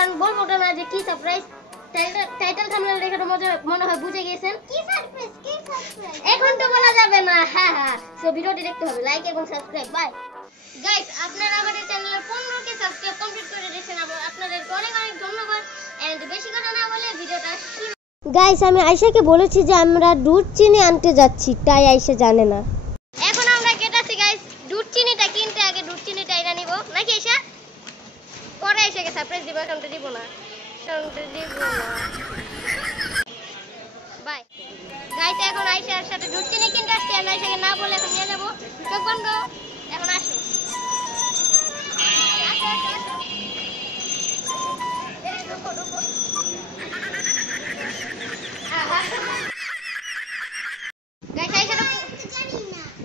কারণ বলবো না যে কি সারপ্রাইজ। টাইটেল থাম্বনেল দেখে তো মনে হয় বুঝে গিয়েছেন কি সারপ্রাইজ। এখন তো বলা যাবে না। হ্যাঁ সো ভিডিওটি দেখতে হবে, লাইক এবং সাবস্ক্রাইব। বাই গাইস, আপনারা আমাদের চ্যানেলে 15কে সাবস্ক্রাইব কমপ্লিট করে দিয়েছেন, আপনাদেরকে অনেক অনেক ধন্যবাদ। এন্ড বেশি কথা না বলে ভিডিওটা শুরু। গাইস, আমি আয়েশাকে বলেছি যে আমরা দুধ চিনি আনতে যাচ্ছি, তাই আয়েশা জানে না। এখন আমরা কেটাছি গাইস, দুধ চিনিটা কিনতে আগে দুধ চিনিটা এটা নিব নাকি আয়েশা? পরে আয়েশাকে সারপ্রাইজ দিব, এখন তো দিব না। বাই গাইস, এখন আয়েশার সাথে দুধ চিনি কিনতে আসছি। আমি আয়েশাকে না বলে এখন নিয়ে যাবো। চোখ বন্ধ, এখন আসো।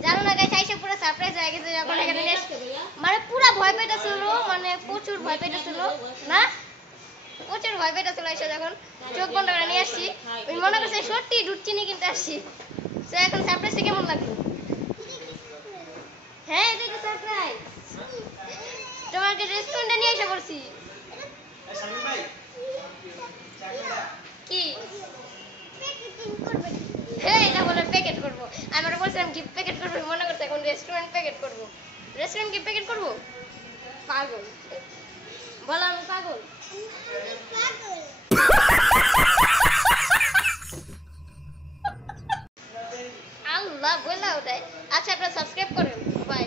জানো না গাইস, আয়েশা পুরো সারপ্রাইজ হয়ে গেছে যখন এখানে মানে পুরো ভয় পেয়েছিল, মানে প্রচুর ভয় পেয়েছিল না, প্রচুর ভয় পেয়েছিল আয়েশা যখন চোখ বন্ধ করে নিয়ে আসছি। আমি মনে করছি সত্যি দুধ চিনি কিনতে আসছি। তো এখন সারপ্রাইজটা কেমন লাগলো? হ্যাঁ, এটা তো সারপ্রাইজ। তোমাকে রেস্টুরেন্টে নিয়ে এসে পড়ছি। কি হ্যাঁ, এটা বলে প্যাকেট করবো। আমরা বলছিলাম গিফট প্যাকেট করবো, মনে করতে এখন রেস্টুরেন্ট প্যাকেট করবো। রেস্টুরেন্ট গিফট প্যাকেট করবো? পাগল বলো, আমি পাগল। আল্লাহ বলে ওটাই। আচ্ছা, আপনারা সাবস্ক্রাইব করেন। বাই।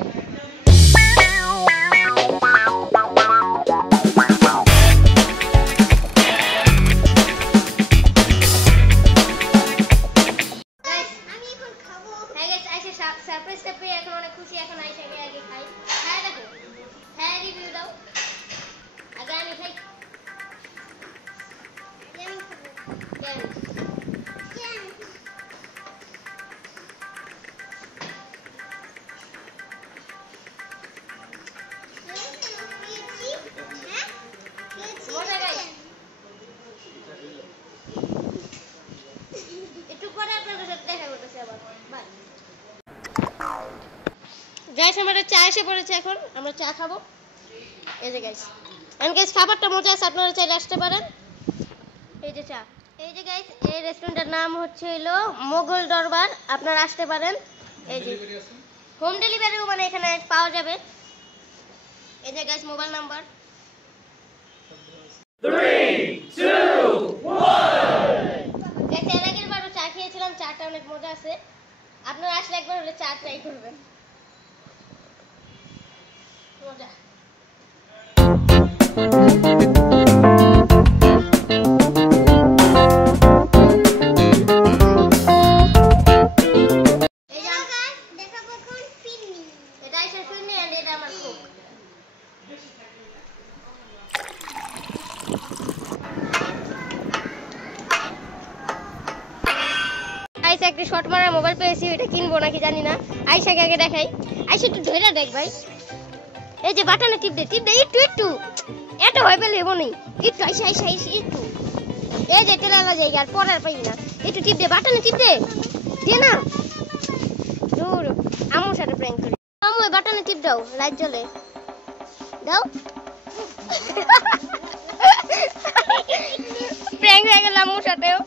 সারপ্রাইজটা পেয়ে এখন অনেক খুশি। এখন আয়েশাকে আগে খাই। হ্যাঁ দেখো, হ্যাঁ রিভিউ দাও। আগে আমি খাই। একটু পরে আপনাদের সাথে দেখা করতেছি আবার। বাই গাইস, আমাদের চা এসে পড়েছে। এখন আমরা চা খাবো। এই যে গাইস, এন্ড গাইস খাবারটা মজা আছে, আপনারা চাইলে আসতে পারেন। এই যে চা। এই যে গাইস, এই রেস্টুরেন্টের নাম হলো মোগল দরবার, আপনারা আসতে পারেন। এই যে হোম ডেলিভারিও মানে এখানে পাওয়া যাবে। এই যে গাইস মোবাইল নাম্বার। 3 2 1 গাইস, এর আগের বারও চা খেয়েছিলাম, চাটা অনেক মজা আছে। আপনারা আসলে একবার হলে চা ট্রাই করবেন, মজা। আইসা একটা শর্ট মারা মোবাইল পেয়েছি, এটা কিনবো নাকি জানি না। আইসাকে আগে দেখাই। আইসা একটু ধরে দেখ ভাই। এই যে বাটনে টিপ দে একটু এত ভয় পেলে হবো নি। একটু আইসা একটু। এই যে তেলালা জায়গা আর পড়ার পাইবি না। একটু টিপ দে, বাটনে টিপ দে না। দূর আমার সাথে প্র্যাঙ্ক করি। আমু বাটনে টিপ দাও, লাইট জ্বলে দাও। প্র্যাঙ্ক হয়ে গেল আম্মুর সাথেও।